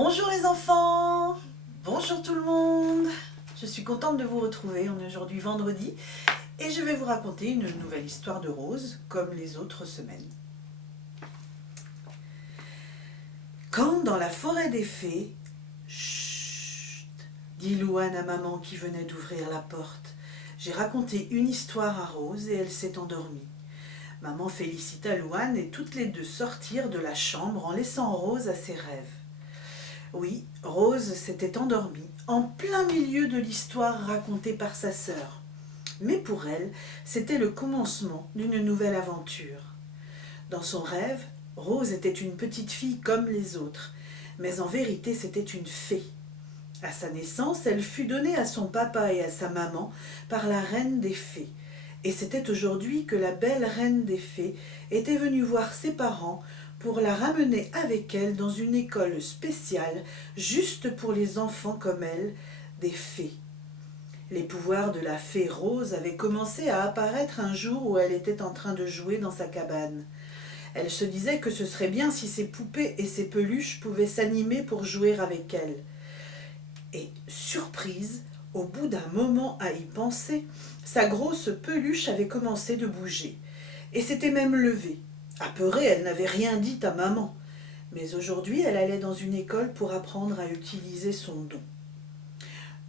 Bonjour les enfants, bonjour tout le monde. Je suis contente de vous retrouver, on est aujourd'hui vendredi et je vais vous raconter une nouvelle histoire de Rose comme les autres semaines. Quand dans la forêt des fées, chut, dit Louane à maman qui venait d'ouvrir la porte. J'ai raconté une histoire à Rose et elle s'est endormie. Maman félicita Louane et toutes les deux sortirent de la chambre en laissant Rose à ses rêves. Oui, Rose s'était endormie en plein milieu de l'histoire racontée par sa sœur. Mais pour elle, c'était le commencement d'une nouvelle aventure. Dans son rêve, Rose était une petite fille comme les autres, mais en vérité c'était une fée. À sa naissance, elle fut donnée à son papa et à sa maman par la reine des fées. Et c'était aujourd'hui que la belle reine des fées était venue voir ses parents pour la ramener avec elle dans une école spéciale juste pour les enfants comme elle, des fées. Les pouvoirs de la fée Rose avaient commencé à apparaître un jour où elle était en train de jouer dans sa cabane. Elle se disait que ce serait bien si ses poupées et ses peluches pouvaient s'animer pour jouer avec elle. Et, surprise, au bout d'un moment à y penser, sa grosse peluche avait commencé de bouger, et s'était même levée. Apeurée, elle n'avait rien dit à maman, mais aujourd'hui elle allait dans une école pour apprendre à utiliser son don.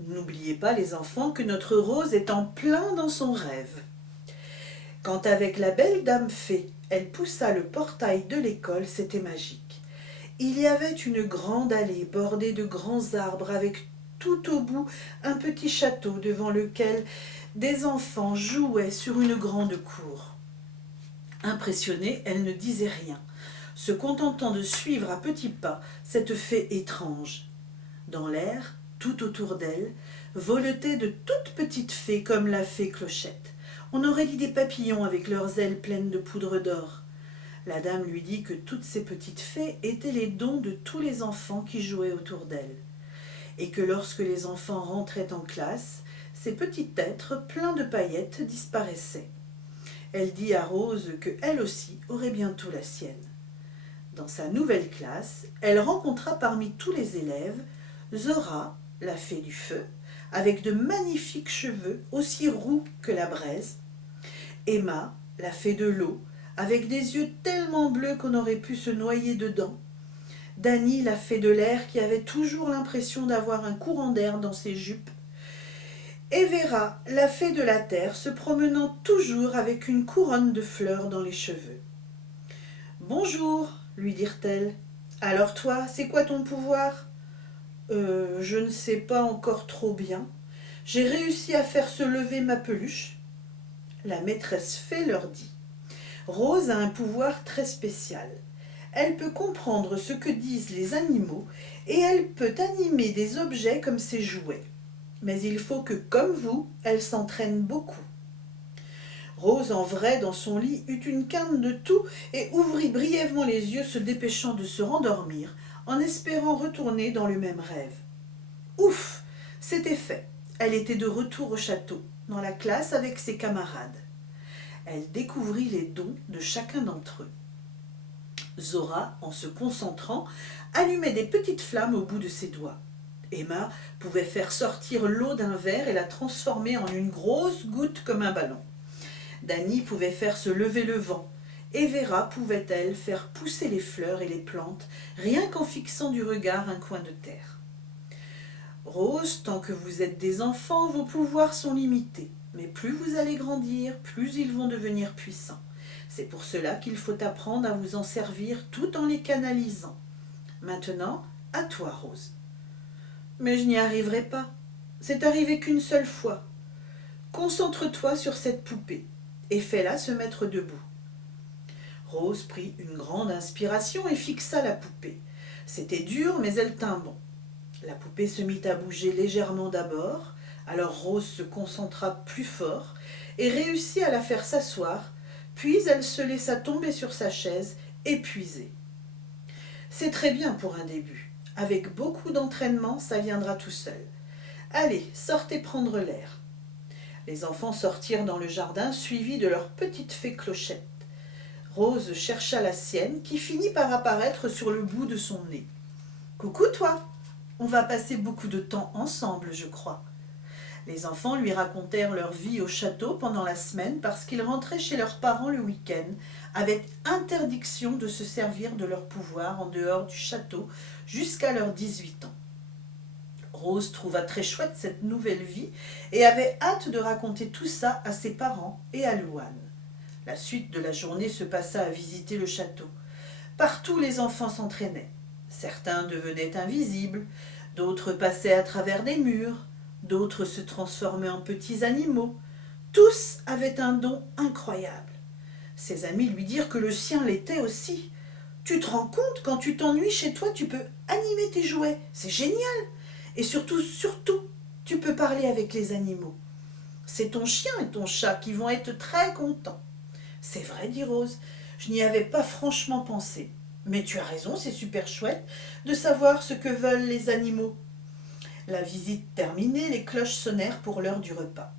N'oubliez pas les enfants que notre Rose est en plein dans son rêve. Quand avec la belle dame fée, elle poussa le portail de l'école, c'était magique. Il y avait une grande allée bordée de grands arbres avec tout au bout un petit château devant lequel des enfants jouaient sur une grande cour. Impressionnée, elle ne disait rien, se contentant de suivre à petits pas cette fée étrange. Dans l'air, tout autour d'elle, voletaient de toutes petites fées comme la fée Clochette. On aurait dit des papillons avec leurs ailes pleines de poudre d'or. La dame lui dit que toutes ces petites fées étaient les dons de tous les enfants qui jouaient autour d'elle, et que lorsque les enfants rentraient en classe, ces petits êtres pleins de paillettes disparaissaient. Elle dit à Rose que elle aussi aurait bientôt la sienne. Dans sa nouvelle classe, elle rencontra parmi tous les élèves Zora, la fée du feu, avec de magnifiques cheveux aussi roux que la braise, Emma, la fée de l'eau, avec des yeux tellement bleus qu'on aurait pu se noyer dedans, Dany, la fée de l'air, qui avait toujours l'impression d'avoir un courant d'air dans ses jupes, et Vera, la fée de la terre, se promenant toujours avec une couronne de fleurs dans les cheveux. « Bonjour, lui dirent-elles. Alors toi, c'est quoi ton pouvoir ? Je ne sais pas encore trop bien. J'ai réussi à faire se lever ma peluche. » La maîtresse fée leur dit. Rose a un pouvoir très spécial. Elle peut comprendre ce que disent les animaux et elle peut animer des objets comme ses jouets. Mais il faut que, comme vous, elle s'entraîne beaucoup. Rose, en vrai, dans son lit, eut une quinte de tout et ouvrit brièvement les yeux, se dépêchant de se rendormir, en espérant retourner dans le même rêve. Ouf! C'était fait. Elle était de retour au château, dans la classe avec ses camarades. Elle découvrit les dons de chacun d'entre eux. Zora, en se concentrant, allumait des petites flammes au bout de ses doigts. Emma pouvait faire sortir l'eau d'un verre et la transformer en une grosse goutte comme un ballon. Dany pouvait faire se lever le vent, et Vera pouvait, elle, faire pousser les fleurs et les plantes, rien qu'en fixant du regard un coin de terre. Rose, tant que vous êtes des enfants, vos pouvoirs sont limités, mais plus vous allez grandir, plus ils vont devenir puissants. C'est pour cela qu'il faut apprendre à vous en servir tout en les canalisant. Maintenant, à toi, Rose. Mais je n'y arriverai pas. C'est arrivé qu'une seule fois. Concentre-toi sur cette poupée et fais-la se mettre debout. Rose prit une grande inspiration et fixa la poupée. C'était dur, mais elle tint bon. La poupée se mit à bouger légèrement d'abord, alors Rose se concentra plus fort et réussit à la faire s'asseoir, puis elle se laissa tomber sur sa chaise, épuisée. C'est très bien pour un début. Avec beaucoup d'entraînement, ça viendra tout seul. Allez, sortez prendre l'air. Les enfants sortirent dans le jardin, suivis de leur petite fée Clochette. Rose chercha la sienne, qui finit par apparaître sur le bout de son nez. Coucou toi, on va passer beaucoup de temps ensemble, je crois. Les enfants lui racontèrent leur vie au château pendant la semaine parce qu'ils rentraient chez leurs parents le week-end avec interdiction de se servir de leur pouvoir en dehors du château jusqu'à leurs 18 ans. Rose trouva très chouette cette nouvelle vie et avait hâte de raconter tout ça à ses parents et à Louane. La suite de la journée se passa à visiter le château. Partout les enfants s'entraînaient. Certains devenaient invisibles, d'autres passaient à travers des murs, d'autres se transformaient en petits animaux. Tous avaient un don incroyable. Ses amis lui dirent que le sien l'était aussi. Tu te rends compte, quand tu t'ennuies chez toi, tu peux animer tes jouets. C'est génial. Et surtout, tu peux parler avec les animaux. C'est ton chien et ton chat qui vont être très contents. C'est vrai, dit Rose, je n'y avais pas franchement pensé. Mais tu as raison, c'est super chouette de savoir ce que veulent les animaux. La visite terminée, les cloches sonnèrent pour l'heure du repas.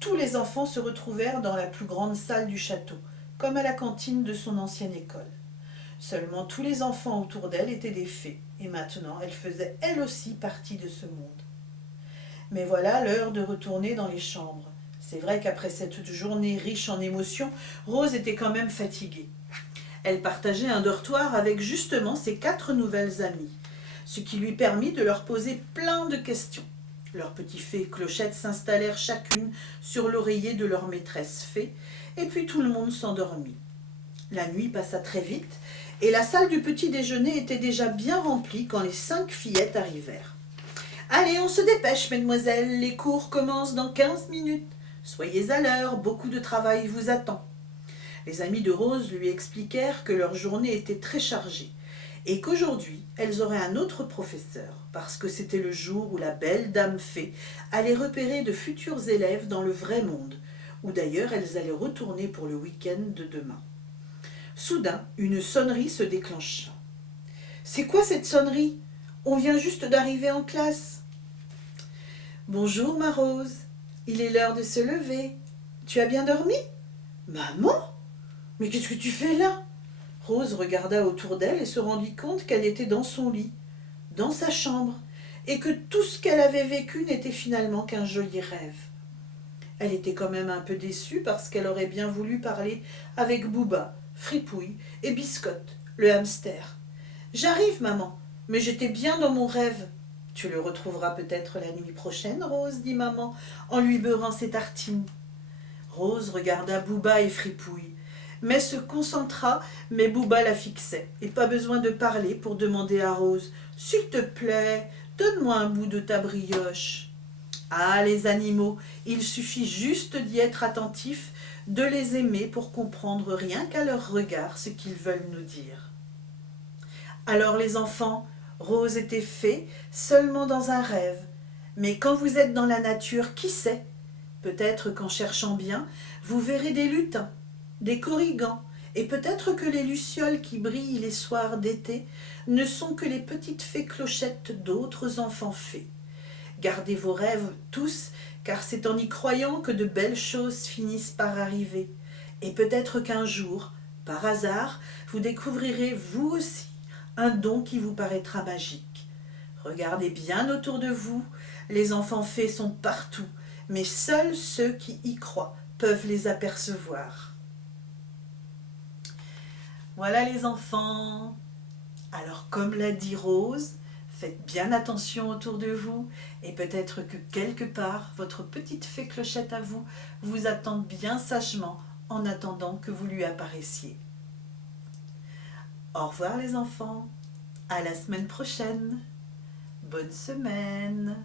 Tous les enfants se retrouvèrent dans la plus grande salle du château, comme à la cantine de son ancienne école. Seulement tous les enfants autour d'elle étaient des fées, et maintenant elle faisait elle aussi partie de ce monde. Mais voilà l'heure de retourner dans les chambres. C'est vrai qu'après cette journée riche en émotions, Rose était quand même fatiguée. Elle partageait un dortoir avec justement ses 4 nouvelles amies, ce qui lui permit de leur poser plein de questions. Leurs petites fées clochettes s'installèrent chacune sur l'oreiller de leur maîtresse fée, et puis tout le monde s'endormit. La nuit passa très vite, et la salle du petit déjeuner était déjà bien remplie quand les 5 fillettes arrivèrent. « Allez, on se dépêche, mesdemoiselles, les cours commencent dans 15 minutes. Soyez à l'heure, beaucoup de travail vous attend. » Les amies de Rose lui expliquèrent que leur journée était très chargée et qu'aujourd'hui, elles auraient un autre professeur parce que c'était le jour où la belle dame fée allait repérer de futurs élèves dans le vrai monde, où d'ailleurs elles allaient retourner pour le week-end de demain. Soudain, une sonnerie se déclencha. « C'est quoi cette sonnerie ? On vient juste d'arriver en classe. »« Bonjour ma Rose, il est l'heure de se lever. Tu as bien dormi ? » ?»« Maman ? Mais qu'est-ce que tu fais là ?» Rose regarda autour d'elle et se rendit compte qu'elle était dans son lit, dans sa chambre, et que tout ce qu'elle avait vécu n'était finalement qu'un joli rêve. Elle était quand même un peu déçue parce qu'elle aurait bien voulu parler avec Booba, Fripouille et Biscotte, le hamster. « J'arrive, maman, mais j'étais bien dans mon rêve. »« Tu le retrouveras peut-être la nuit prochaine, Rose, dit maman, en lui beurrant ses tartines. » Rose regarda Booba et Fripouille, mais se concentra, mais Booba la fixait, et pas besoin de parler pour demander à Rose « S'il te plaît, donne-moi un bout de ta brioche. » Ah, les animaux, il suffit juste d'y être attentif, de les aimer pour comprendre rien qu'à leur regard ce qu'ils veulent nous dire. Alors les enfants, Rose était fée seulement dans un rêve, mais quand vous êtes dans la nature, qui sait ? Peut-être qu'en cherchant bien, vous verrez des lutins, des corrigans, et peut-être que les lucioles qui brillent les soirs d'été ne sont que les petites fées clochettes d'autres enfants fées. Gardez vos rêves tous, car c'est en y croyant que de belles choses finissent par arriver. Et peut-être qu'un jour, par hasard, vous découvrirez vous aussi un don qui vous paraîtra magique. Regardez bien autour de vous, les enfants fées sont partout, mais seuls ceux qui y croient peuvent les apercevoir. Voilà les enfants. Alors comme l'a dit Rose, faites bien attention autour de vous et peut-être que quelque part, votre petite fée clochette à vous vous attend bien sagement en attendant que vous lui apparaissiez. Au revoir les enfants, à la semaine prochaine. Bonne semaine.